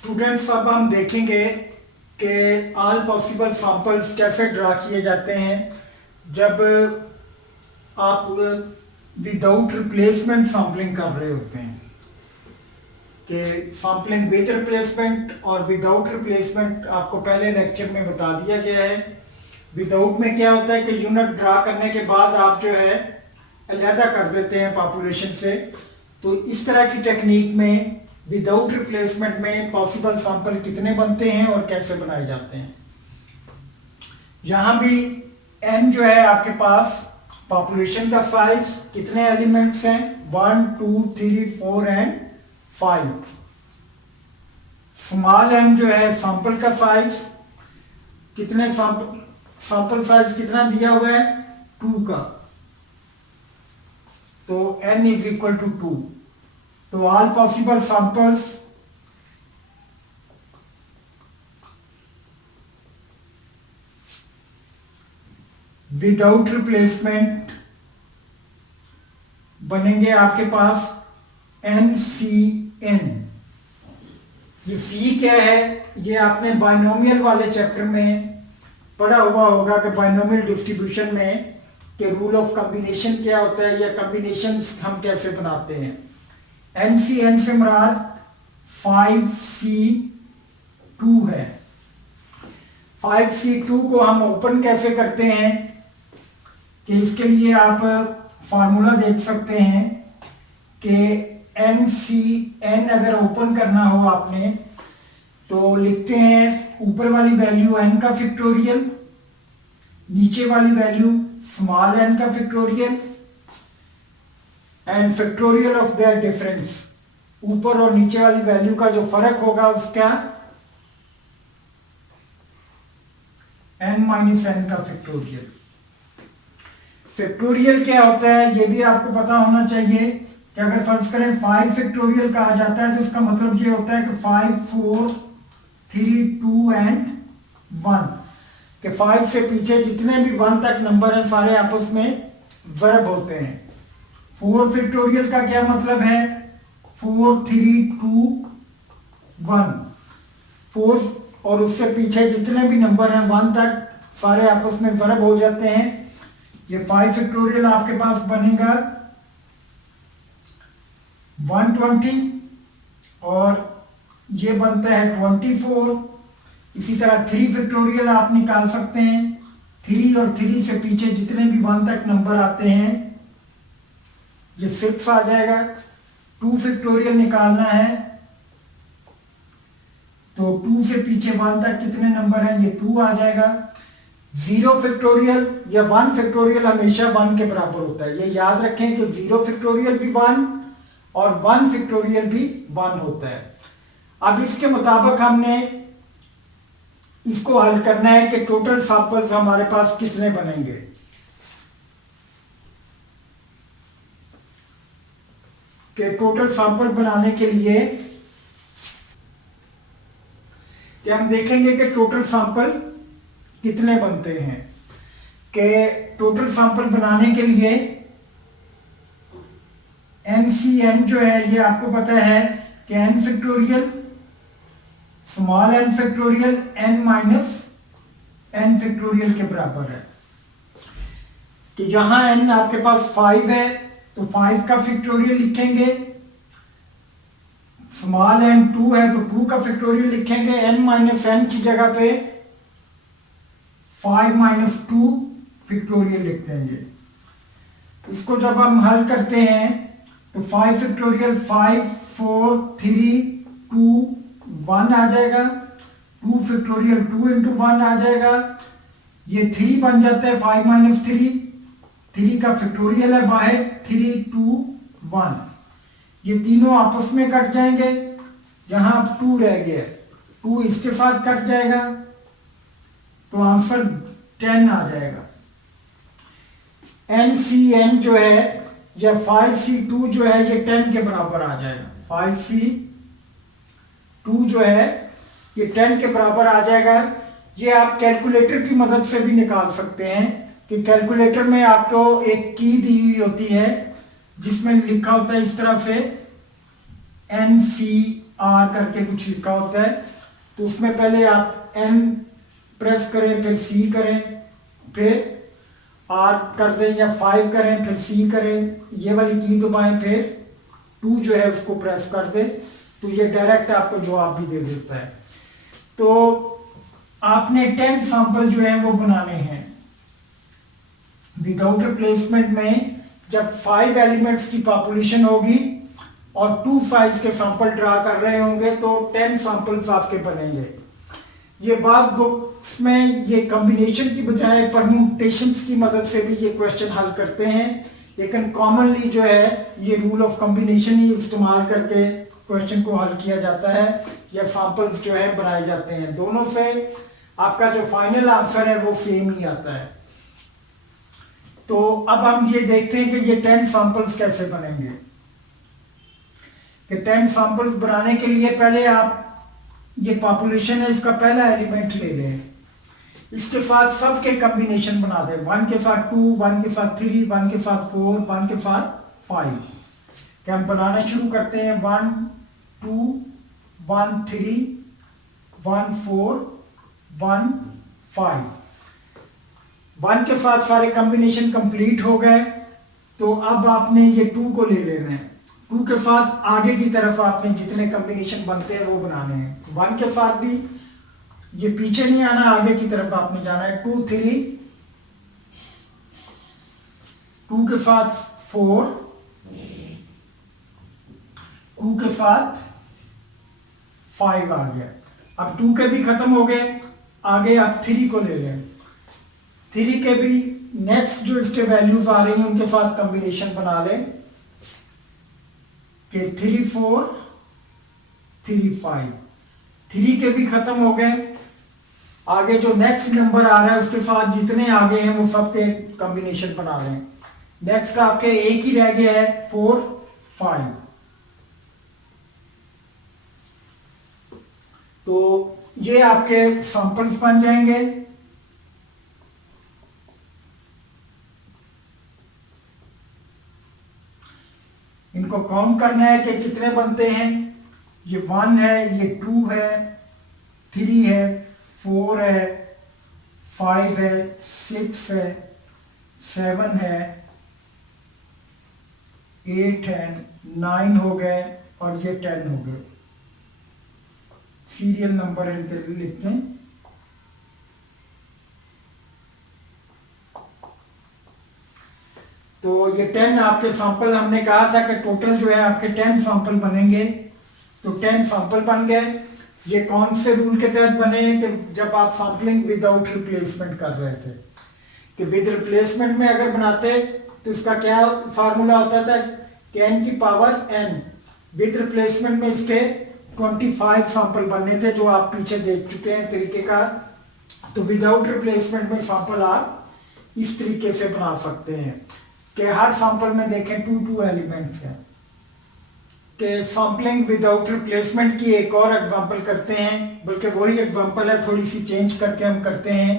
Students, अब हम देखेंगे कि ऑल पॉसिबल सैंपल्स कैसे ड्रा किए जाते हैं जब आप विदाउट रिप्लेसमेंट सैम्पलिंग कर रहे होते हैं। कि सैम्पलिंग विद रिप्लेसमेंट और विदाउट रिप्लेसमेंट आपको पहले लेक्चर में बता दिया गया है। विदाउट में क्या होता है कि यूनिट ड्रा करने के बाद आप जो है अलहदा कर देते हैं पॉपुलेशन से। तो इस तरह की टेक्निक में विदाउट रिप्लेसमेंट में पॉसिबल सैंपल कितने बनते हैं और कैसे बनाए जाते हैं। यहां भी n जो है आपके पास पॉपुलेशन का साइज, कितने एलिमेंट्स हैं 1 2 3 4 एंड 5। स्मॉल n जो है सैंपल का साइज, कितने सैंपल साइज कितना दिया हुआ है 2 का, तो n इज इक्वल टू 2। तो all possible samples without replacement बनेंगे आपके पास NCN। ये C क्या है, ये आपने बाइनोमियल वाले चैप्टर में पढ़ा हुआ होगा कि बाइनोमियल डिस्ट्रीब्यूशन में कि रूल ऑफ कॉम्बिनेशन क्या होता है या कॉम्बिनेशन हम कैसे बनाते हैं। NCN से मुराद 5C2 है। 5C2 को हम ओपन कैसे करते हैं कि इसके लिए आप फार्मूला देख सकते हैं कि NCN अगर ओपन करना हो आपने तो लिखते हैं ऊपर वाली वैल्यू n का फैक्टोरियल, नीचे वाली वैल्यू स्मॉल n का factorial and factorial of their difference. ऊपर और नीचे वाली वैल्यू का जो फर्क होगा उसका n माइनस n का फैक्टोरियल। फैक्टोरियल क्या होता है ये भी आपको पता होना चाहिए कि अगर फर्ज करें 5 फैक्टोरियल कहा जाता है तो इसका मतलब ये होता है कि 5 4 3 2 एंड 1 के 5 से पीछे जितने भी 1 तक नंबर हैं सारे आपस में वर्ब होते हैं। 4 फैक्टोरियल का क्या मतलब है 4 3 2 1, 4 और उससे पीछे जितने भी नंबर हैं 1 तक सारे आपस में वर्ब हो जाते हैं। ये 5 फैक्टोरियल आपके पास बनेगा 120 और ये बनता है 24। इसी तरह 3 फैक्टोरियल आप निकाल सकते हैं, 3 और 3 से पीछे जितने भी 1 तक नंबर आते हैं ये 6 आ जाएगा। 2 फैक्टोरियल निकालना है तो 2 से पीछे 1 तक कितने नंबर हैं ये 2 आ जाएगा। 0 फैक्टोरियल या 1 फैक्टोरियल हमेशा 1 के बराबर होता है, ये याद रखें कि 0 फैक्टोरियल भी 1 और 1 फैक्टोरियल भी 1 होता है। अब इसके मुताबिक हमने इसको हल करना है कि टोटल सैंपल्स हमारे पास कितने बनेंगे। कि टोटल सैंपल बनाने के लिए कि हम देखेंगे कि टोटल सैंपल कितने बनते हैं। कि टोटल सैंपल बनाने के लिए NCN जो है ये आपको पता है कि n factorial small n factorial n minus n factorial के बराबर है। कि यहां n आपके पास 5 है तो 5 का फैक्टोरियल लिखेंगे, स्मॉल n 2 है तो 2 का फैक्टोरियल लिखेंगे, n माइनस n की जगह पे 5 माइनस 2 फैक्टोरियल लिखते हैं। ये इसको जब हम हल करते हैं तो 5 फैक्टोरियल 5 4 3 2 1 आ जाएगा, 2 फैक्टोरियल 2 इंटू 1 आ जाएगा, ये 3 बन जाता है 5 माइनस 3 का फैक्टोरियल है बाहर 3 2 1, ये तीनों आपस में कट जाएंगे, यहां अब 2 रह गया, 2 इसके साथ कट जाएगा तो आंसर 10 आ जाएगा। NCN जो है या 5C2 जो है ये 10 के बराबर आ जाएगा। 5C2 जो है ये 10 के बराबर आ जाएगा। ये आप कैलकुलेटर की मदद से भी निकाल सकते हैं कि कैलकुलेटर में आपको एक की दी हुई होती है जिसमें लिखा होता है इस तरह से NCR आर करके कुछ लिखा होता है, तो उसमें पहले आप एन प्रेस करें, फिर सी करें, फिर आर कर दें, या 5 करें फिर सी करें, ये वाली की दबाएं, फिर 2 जो है उसको प्रेस कर दें, तो ये डायरेक्ट आपको जवाब भी दे देता है। तो आपने 10 सैंपल जो है वो बनाने हैं विदाउट रिप्लेसमेंट में। जब 5 एलिमेंट्स की पॉपुलेशन होगी और 2 साइज के सैंपल ड्रा कर रहे होंगे तो 10 सैंपल्स आपके बनेंगे। ये बाद बुक्स में ये कॉम्बिनेशन की बजाय परम्यूटेशंस की मदद से भी ये क्वेश्चन हल करते हैं, लेकिन कॉमनली जो है ये रूल ऑफ कॉम्बिनेशन ही इस्तेमाल करके क्वेश्चन को हल किया जाता है, या सैंपल्स जो है बनाए जाते हैं। दोनों से आपका जो फाइनल आंसर है वो सेम ही आता है। तो अब हम ये देखते हैं कि ये 10 सैंपल्स कैसे बनेंगे। कि 10 सैंपल्स बनाने के लिए पहले आप ये पॉपुलेशन है, इसका पहला एलिमेंट ले लें, इसके साथ सब के कॉम्बिनेशन बना दें, 1 के साथ 2, 1 के साथ 3, 1 के साथ 4, 1 के साथ 5। क्या हम बनाना शुरू करते हैं, 1 2 1 3 1 4 1 5। 1 के साथ सारे कॉम्बिनेशन कंप्लीट हो गए, तो अब आपने ये 2 को ले लेना है। 2 के साथ आगे की तरफ आपने जितने कॉम्बिनेशन बनते हैं वो बनाने हैं। 1 के साथ भी ये पीछे नहीं आना, आगे की तरफ आपने जाना है। 2 3, 2 के साथ 4, 2 के साथ 5 आ गया। अब 2 के भी खत्म हो गए, आगे आप 3 को ले लें। 3 के भी नेक्स्ट जो इसके वैल्यूज आ रही हैं उनके साथ कॉम्बिनेशन बना लें कि 3 4 3 5। 3 के भी खत्म हो गए, आगे जो नेक्स्ट नंबर आ रहा है उसके साथ जितने आगे हैं वो सब के कॉम्बिनेशन बना लें। नेक्स्ट आपके एक ही रह गया है 4 5। तो ये आपके सैंपल्स बन जाएंगे। इनको काउंट करना है कि कितने बनते हैं। ये 1 है, ये 2 है, 3 है, 4 है, 5 है, 6 है, 7 है, 8 है, 9 हो गए और ये 10 हो गए। सीरियल नंबर इनके लिखते हैं। तो ये 10 आपके सैंपल, हमने कहा था कि टोटल जो है आपके 10 सैंपल बनेंगे, तो 10 सैंपल बन गए। ये कौन से रूल के तहत बने कि जब आप सैंपलिंग विदाउट रिप्लेसमेंट कर रहे थे। कि विद रिप्लेसमेंट में अगर बनाते तो इसका क्या फार्मूला होता था कि n की पावर n। विद रिप्लेसमेंट में इसके 25 सैंपल बनने थे, जो आप पीछे देख चुके हैं तरीके का। तो विदाउट रिप्लेसमेंट में सैंपल आप इस तरीके से बना सकते हैं कि हर सैंपल में देखें 2 एलिमेंट्स हैं। कि सैंपलिंग विदाउट रिप्लेसमेंट की एक और एग्जांपल करते हैं, बल्कि वही एग्जांपल है, थोड़ी सी चेंज करके हम करते हैं।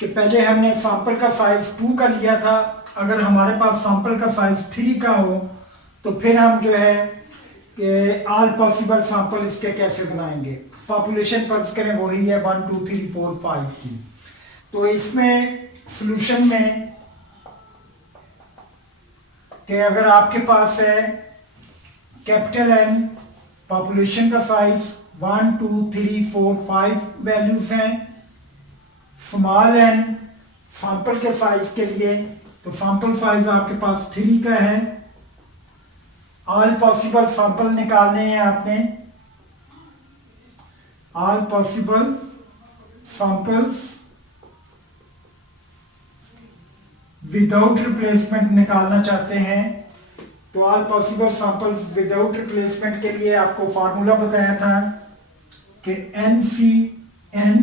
कि पहले हमने सैंपल का साइज 2 का लिया था, अगर हमारे पास सैंपल का साइज 3 का हो तो फिर हम जो है कि ऑल पॉसिबल सैंपल इसके कैसे बनाएंगे। पॉपुलेशन फर्ज करें वही है 1 2 3 4 5 की। तो इसमें सॉल्यूशन में कि अगर आपके पास है कैपिटल N, पॉपुलेशन का साइज 1 2 3 4 5 वैल्यूज हैं। स्मॉल n सैंपल के साइज के लिए, तो सैंपल साइज आपके पास 3 का है। ऑल पॉसिबल सैंपल निकालने हैं आपने। All possible samples without replacement निकालना चाहते हैं। तो all possible samples without replacement के लिए आपको फार्मूला बताया था कि NCN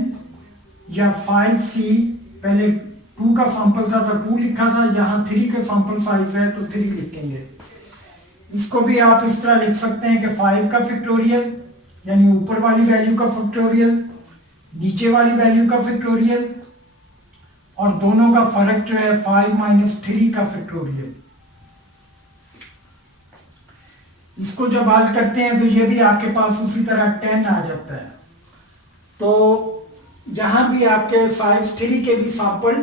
या 5C, पहले 2 का सैंपल था तो 2 लिखा था, यहाँ 3 का सैंपल साइज है तो 3 लिखेंगे। इसको भी आप इस तरह लिख सकते हैं कि 5 का फैक्टोरियल यानी ऊपर वाली वैल्यू का फैक्टोरियल, नीचे वाली वैल्यू का फैक्टोरियल, और दोनों का फर्क जो है 5 - 3 का फैक्टोरियल। इसको जब हल करते हैं तो ये भी आपके पास उसी तरह 10 आ जाता है। तो यहाँ भी आपके साइज 3 के भी सैंपल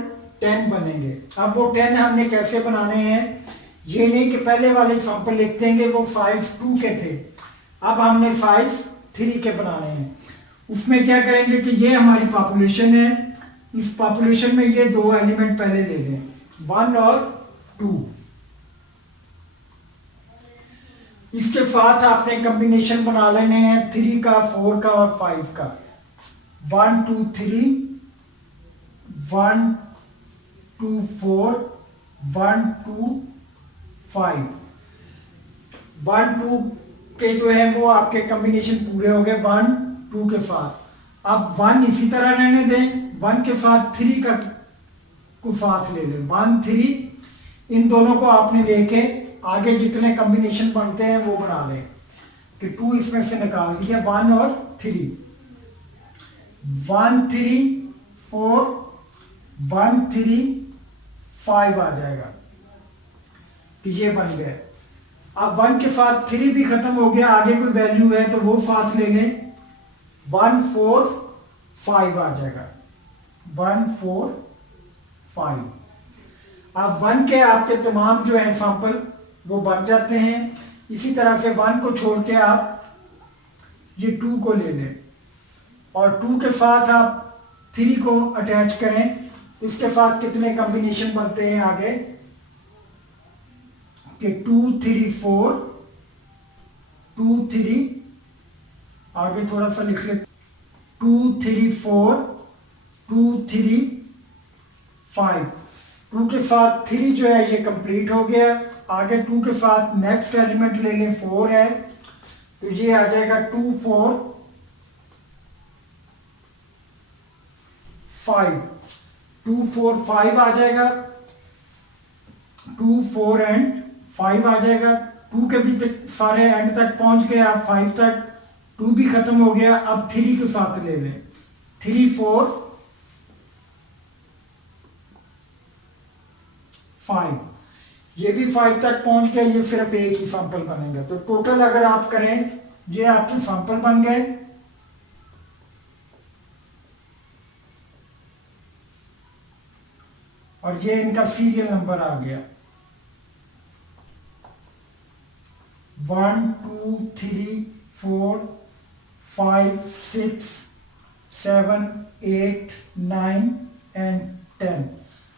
10 बनेंगे। अब वो 10 हमने कैसे बनाने हैं, ये नहीं कि पहले वाले सैंपल लिख देंगे वो साइज 2 के थे, अब हमने साइज 3 के बनाने हैं। उसमें क्या करेंगे कि ये हमारी पॉपुलेशन है, इस पॉपुलेशन में ये दो एलिमेंट पहले ले लें, 1 और 2। इसके साथ आपने कॉम्बिनेशन बना लेने हैं 3 का, 4 का और 5 का। 1 2 3, 1 2 4, 1 2 5। 1 2 के जो है वो आपके कॉम्बिनेशन पूरे हो गए 1 2 के साथ। अब 1 इसी तरह रहने दें, 1 के साथ 3 का को साथ ले लें, 1 3। इन दोनों को आपने लेके आगे जितने कॉम्बिनेशन बनते हैं वो बना लें कि 2 इसमें से निकाल दिया, 1 और 3, 1 3 4, 1 3 5 आ जाएगा कि ये बन गए। अब 1 के साथ 3 भी खत्म हो गया, आगे कोई वैल्यू है तो वो साथ ले लें, 1 4 5 आ जाएगा, 1 4 5। अब 1 के आपके तमाम जो है सैंपल वो बन जाते हैं। इसी तरह से 1 को छोड़ के आप ये 2 को ले लें और 2 के साथ आप 3 को अटैच करें। इसके साथ कितने कॉम्बिनेशन बनते हैं आगे कि 2 3 4, 2 3, आगे थोड़ा सा लिख ले, 2 3 4, 2 3 5। 2 के साथ 3 जो है ये कंप्लीट हो गया। आगे 2 के साथ नेक्स्ट एलिमेंट ले लें, 4 है तो ये आ जाएगा 2 4 5, 2 4 5 आ जाएगा, 2 4 एंड 5 आ जाएगा। 2 के भी सारे एंड तक पहुंच गए, आप 5 तक, 2 भी खत्म हो गया। अब 3 के साथ ले लें, 3 4 5, ये भी 5 तक पहुंच गया। ये सिर्फ एक ही सैंपल बनेगा। तो टोटल अगर आप करें ये आपके सैंपल बन गए। और ये इनका सीरियल नंबर आ गया, 1 2 3 4 5 6 7 8 9 एंड 10।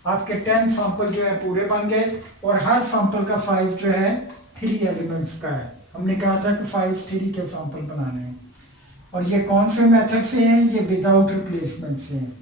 आपके 10 सैंपल जो है पूरे बन गए और हर सैंपल का साइज जो है 3 एलिमेंट्स का है। हमने कहा था कि साइज 3 के सैंपल बनाने हैं। और ये कौन से मेथड से हैं, ये विदाउट रिप्लेसमेंट से हैं।